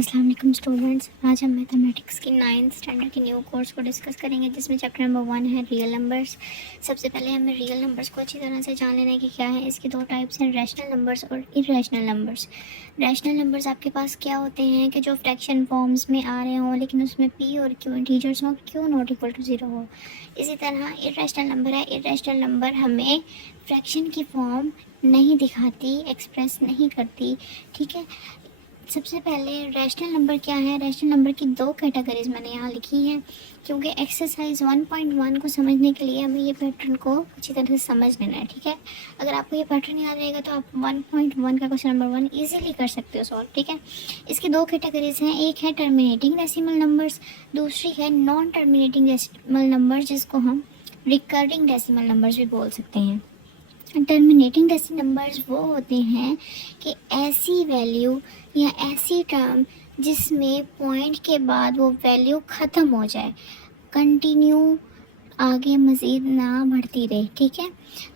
अस्सलाम वालेकुम स्टूडेंट्स। आज हम मैथमेटिक्स की 9th स्टैंडर्ड के न्यू कोर्स को डिस्कस करेंगे, जिसमें चैप्टर नंबर 1 है रियल नंबर्स। सबसे पहले हमें रियल नंबर्स को अच्छी तरह से जान लेना है कि क्या है। इसके दो टाइप्स हैं, रैशनल नंबर्स और इरेशनल नंबर्स। रैशनल नंबर्स आपके पास क्या होते हैं कि जो फ्रैक्शन फॉर्म्स में आ रहे हों, लेकिन उसमें पी और क्यू इंटीजर्स हों, क्यू नॉट इक्वल टू 0 हो। इसी तरह इरेशनल नंबर है। इरेशनल नंबर हमें फ्रैक्शन की फॉर्म नहीं दिखाती, एक्सप्रेस नहीं करती। ठीक है, सबसे पहले रैशनल नंबर क्या है। रैशनल नंबर की दो कैटेगरीज मैंने यहाँ लिखी हैं, क्योंकि एक्सरसाइज 1.1 को समझने के लिए हमें ये पैटर्न को अच्छी तरह से समझ लेना है। ठीक है, अगर आपको ये पैटर्न याद रहेगा तो आप 1.1 का क्वेश्चन नंबर 1 इजीली कर सकते हो सॉल्व। ठीक है, इसकी दो कैटेगरीज हैं, एक है टर्मिनेटिंग डेसिमल नंबर्स, दूसरी है नॉन टर्मिनेटिंग डेसिमल नंबर्स, जिसको हम रिकरिंग डेसिमल नंबर्स भी बोल सकते हैं। टर्मिनेटिंग डेसिमल नंबर्स वो होते हैं कि ऐसी वैल्यू या ऐसी टर्म जिसमें पॉइंट के बाद वो वैल्यू ख़त्म हो जाए, कंटिन्यू आगे मज़ीद ना बढ़ती रहे। ठीक है,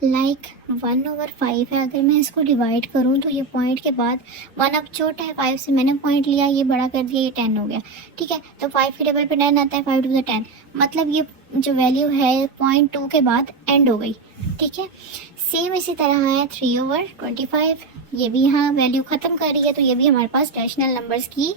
लाइक 1/5 है, अगर मैं इसको डिवाइड करूँ तो ये पॉइंट के बाद 1 अब छोटा है 5 से, मैंने पॉइंट लिया, ये बड़ा कर दिया, ये 10 हो गया। ठीक है, तो 5 के टेबल पे 10 आता है, 5 टू द 10, मतलब ये जो वैल्यू है 0.2 के बाद एंड हो गई। ठीक है, सेम इसी तरह है 3/25, ये भी यहाँ वैल्यू ख़त्म कर रही है, तो ये भी हमारे पास रैशनल नंबर्स की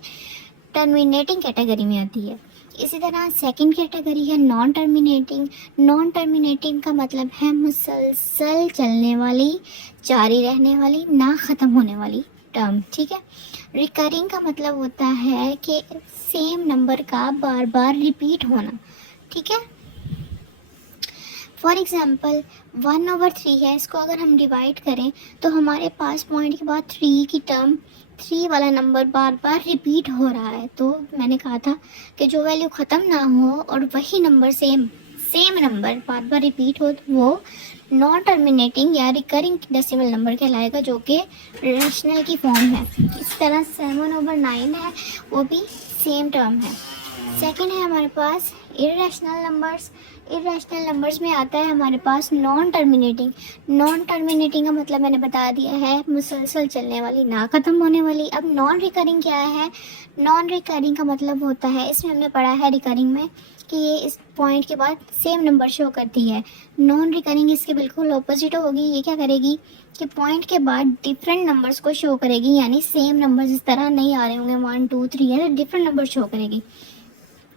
टर्मिनेटिंग कैटेगरी में आती है। इसी तरह सेकंड कैटेगरी है नॉन टर्मिनेटिंग। नॉन टर्मिनेटिंग का मतलब है मुसलसल चलने वाली, जारी रहने वाली, ना ख़त्म होने वाली टर्म। ठीक है, रिकरिंग का मतलब होता है कि सेम नंबर का बार बार रिपीट होना। ठीक है, फॉर एग्ज़ाम्पल 1/3 है, इसको अगर हम डिवाइड करें तो हमारे पास पॉइंट के बाद 3 की टर्म, 3 वाला नंबर बार बार रिपीट हो रहा है। तो मैंने कहा था कि जो वैल्यू ख़त्म ना हो और वही नंबर सेम नंबर बार बार रिपीट हो, तो वो नॉन टर्मिनेटिंग या रिकरिंग डेसिमल नंबर कहलाएगा, जो कि रैशनल की फॉर्म है। इस तरह 7/9 है, वो भी सेम टर्म है। सेकंड है हमारे पास इरेशनल नंबर्स। इरेशनल नंबर्स में आता है हमारे पास नॉन टर्मिनेटिंग। नॉन टर्मिनेटिंग का मतलब मैंने बता दिया है, मुसलसल चलने वाली, ना ख़त्म होने वाली। अब नॉन रिकरिंग क्या है। नॉन रिकरिंग का मतलब होता है, इसमें हमने पढ़ा है रिकरिंग में कि ये इस पॉइंट के बाद सेम नंबर शो करती है। नॉन रिकरिंग इसके बिल्कुल ऑपोजिट होगी। ये क्या करेगी कि पॉइंट के बाद डिफरेंट नंबर्स को शो करेगी, यानी सेम नंबर इस तरह नहीं आ रहे होंगे 1 2 3 है, डिफरेंट नंबर शो करेगी।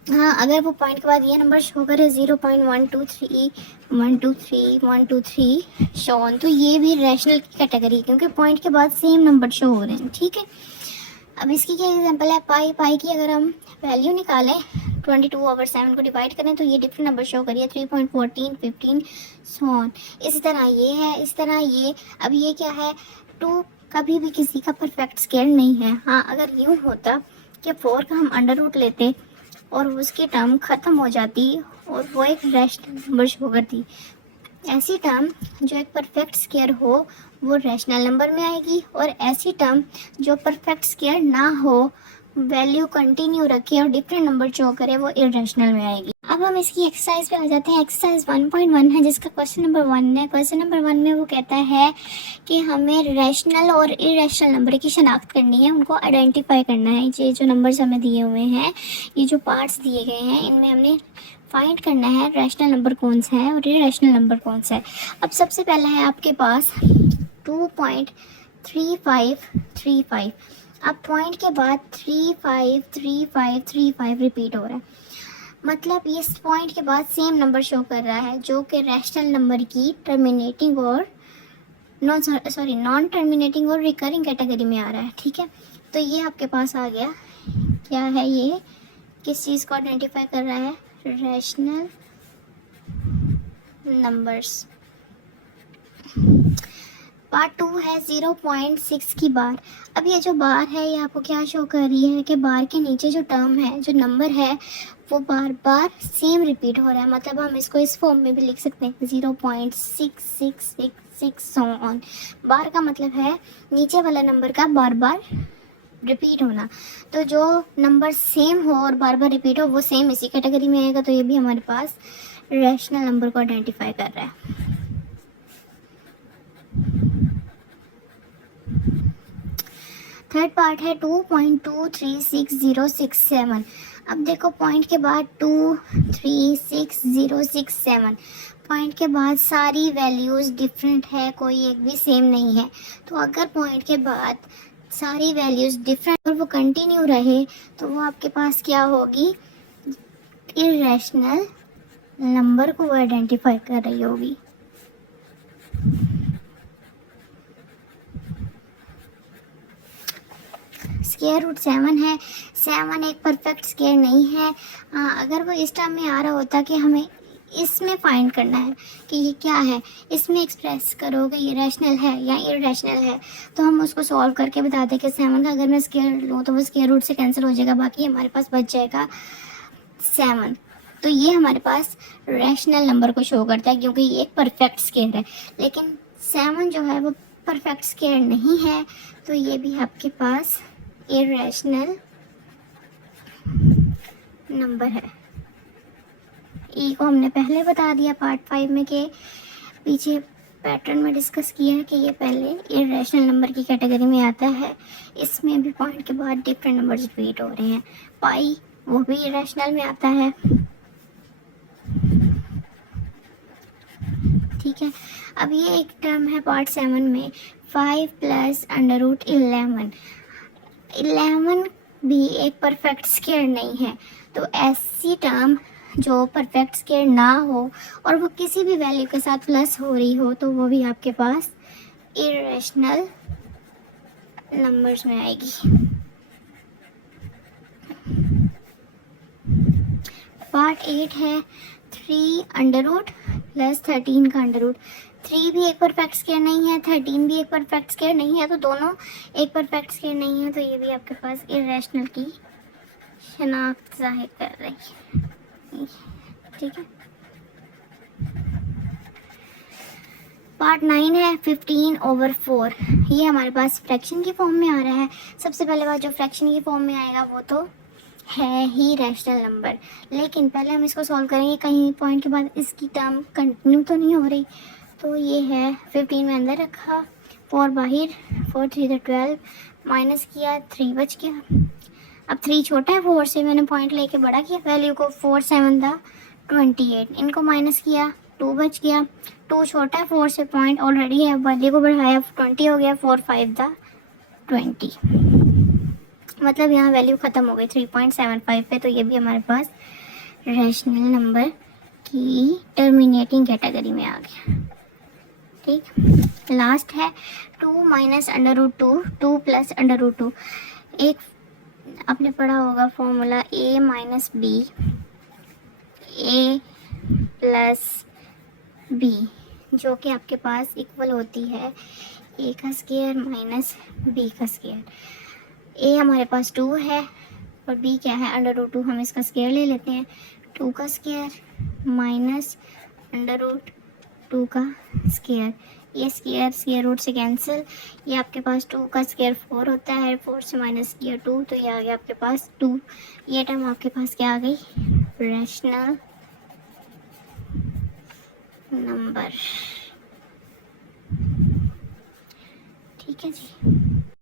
हाँ, अगर वो पॉइंट के बाद ये नंबर शो करे 0.123 123 123 शोन, तो ये भी रैशनल की कैटेगरी, क्योंकि पॉइंट के बाद सेम नंबर शो हो रहे हैं। ठीक है, अब इसकी क्या एग्जांपल है, पाई की अगर हम वैल्यू निकालें 22/7 को डिवाइड करें तो ये डिफरेंट नंबर शो करिए 3.14 15 सोन। इसी तरह ये है, इस तरह ये। अब ये क्या है, 2 कभी भी किसी का परफेक्ट स्केल नहीं है। हाँ, अगर यूँ होता कि 4 का हम अंडर रूट लेते और उसकी टर्म ख़त्म हो जाती और वो एक रैशनल नंबर शो करती, ऐसी टर्म जो एक परफेक्ट स्क्वायर हो वो रैशनल नंबर में आएगी, और ऐसी टर्म जो परफेक्ट स्क्वायर ना हो, वैल्यू कंटिन्यू रखे और डिफरेंट नंबर शो करे, वो इरेशनल में आएगी। अब हम इसकी एक्सरसाइज पे आ जाते हैं। एक्सरसाइज 1.1 है, जिसका क्वेश्चन नंबर 1 है। क्वेश्चन नंबर 1 में वो कहता है कि हमें रैशनल और इरेशनल नंबर की शनाख्त करनी है, उनको आइडेंटिफाई करना है। ये जो नंबर्स हमें दिए हुए हैं, ये जो पार्ट्स दिए गए हैं, इनमें हमने फाइंड करना है रैशनल नंबर कौन सा है और इरेशनल नंबर कौन सा है। अब सबसे पहला है आपके पास 2.3535। अब पॉइंट के बाद 353535 रिपीट हो रहा है, मतलब ये इस पॉइंट के बाद सेम नंबर शो कर रहा है, जो कि रैशनल नंबर की टर्मिनेटिंग और नॉन टर्मिनेटिंग और रिकरिंग कैटेगरी में आ रहा है। ठीक है, तो ये आपके पास आ गया। क्या है ये, किस चीज़ को आइडेंटिफाई कर रहा है, रैशनल नंबर्स। पार्ट 2 है 0.6 की बार। अब ये जो बार है ये आपको क्या शो कर रही है कि बार के नीचे जो टर्म है, जो नंबर है, वो बार बार सेम रिपीट हो रहा है। मतलब हम इसको इस फॉर्म में भी लिख सकते हैं 0.6666 सो ऑन। बार का मतलब है नीचे वाला नंबर का बार बार रिपीट होना। तो जो नंबर सेम हो और बार बार रिपीट हो वो सेम इसी कैटेगरी में आएगा। तो ये भी हमारे पास रैशनल नंबर को आइडेंटिफाई कर रहा है। थर्ड पार्ट है 2.236067। अब देखो पॉइंट के बाद 236067, पॉइंट के बाद सारी वैल्यूज़ डिफरेंट है, कोई एक भी सेम नहीं है। तो अगर पॉइंट के बाद सारी वैल्यूज़ डिफरेंट और वो कंटिन्यू रहे तो वो आपके पास क्या होगी, इर्रेशनल नंबर को आइडेंटिफाई कर रही होगी। स्क्वायर रूट 7 है, 7 एक परफेक्ट स्क्वायर नहीं है। अगर वो इस टर्म में आ रहा होता कि हमें इसमें फाइंड करना है कि ये क्या है, इसमें एक्सप्रेस करोगे ये रैशनल है या इररेशनल है, तो हम उसको सॉल्व करके बता दें कि 7 का अगर मैं स्क्वायर लूँ तो वो स्क्वायर रूट से कैंसिल हो जाएगा, बाकी हमारे पास बच जाएगा 7। तो ये हमारे पास रैशनल नंबर को शो करता है क्योंकि ये एक परफेक्ट स्क्वायर है। लेकिन 7 जो है वो परफेक्ट स्क्वायर नहीं है, तो ये भी आपके पास इररेशनल नंबर है। ई को हमने पहले बता दिया पार्ट 5 में, के पीछे पैटर्न में डिस्कस किया है कि ये पहले इररेशनल नंबर की कैटेगरी में आता है। इसमें भी पॉइंट के बाद डिफरेंट नंबर्स रिपीट हो रहे हैं। पाई वो भी इररेशनल में आता है। ठीक है, अब ये एक टर्म है पार्ट 7 में 5 प्लस अंडर रूट 11। 11 भी एक परफेक्ट स्क्वायर नहीं है, तो ऐसी टर्म जो परफेक्ट स्क्वायर ना हो और वो किसी भी वैल्यू के साथ प्लस हो रही हो तो वो भी आपके पास इररेशनल नंबर्स में आएगी। पार्ट 8 है 3 अंडर रूट प्लस 13 का अंडर रूट। 3 भी एक परफेक्ट स्क्वायर नहीं है, 13 भी एक परफेक्ट स्क्वायर नहीं है, तो दोनों एक परफेक्ट स्क्वायर नहीं है, तो ये भी आपके पास इररेशनल की शनाख्त जाहिर कर रही है। ठीक है, पार्ट 9 है 15/4। ये हमारे पास फ्रैक्शन की फॉर्म में आ रहा है। सबसे पहले बात, जो फ्रैक्शन की फॉर्म में आएगा वो तो है ही रैशनल नंबर, लेकिन पहले हम इसको सॉल्व करेंगे कहीं पॉइंट के बाद इसकी टर्म कंटिन्यू तो नहीं हो रही। तो ये है 15 में अंदर रखा, 4 बाहर, 4 3 12, माइनस किया, 3 बच गया। अब 3 छोटा है 4 से, मैंने पॉइंट लेके बड़ा किया वैल्यू को, 4 7 था 28, इनको माइनस किया, 2 बच गया। 2 छोटा है 4 से, पॉइंट ऑलरेडी है, वैल्यू को बढ़ाया 20 हो गया, 4 5 था 20, मतलब यहाँ वैल्यू ख़त्म हो गई 3.75 पे। तो ये भी हमारे पास रैशनल नंबर की टर्मिनेटिंग कैटेगरी में आ गया। ठीक, लास्ट है 2 minus under root 2, 2 plus under root 2। एक आपने पढ़ा होगा formula a minus b, a plus b, जो कि आपके पास इक्वल होती है a का स्क्वायर माइनस b का स्क्वायर। a हमारे पास 2 है और b क्या है, अंडर रूट 2। हम इसका स्क्वायर ले लेते हैं, 2 का स्क्वायर माइनस अंडर रूट 2 का स्क्वायर। ये स्क्वायर रूट से कैंसिल, ये आपके पास 2 का स्क्वायर 4 होता है, 4 से माइनस किया 2, तो ये आ गया आपके पास 2। ये टर्म आपके पास क्या आ गई, रैशनल नंबर। ठीक है जी।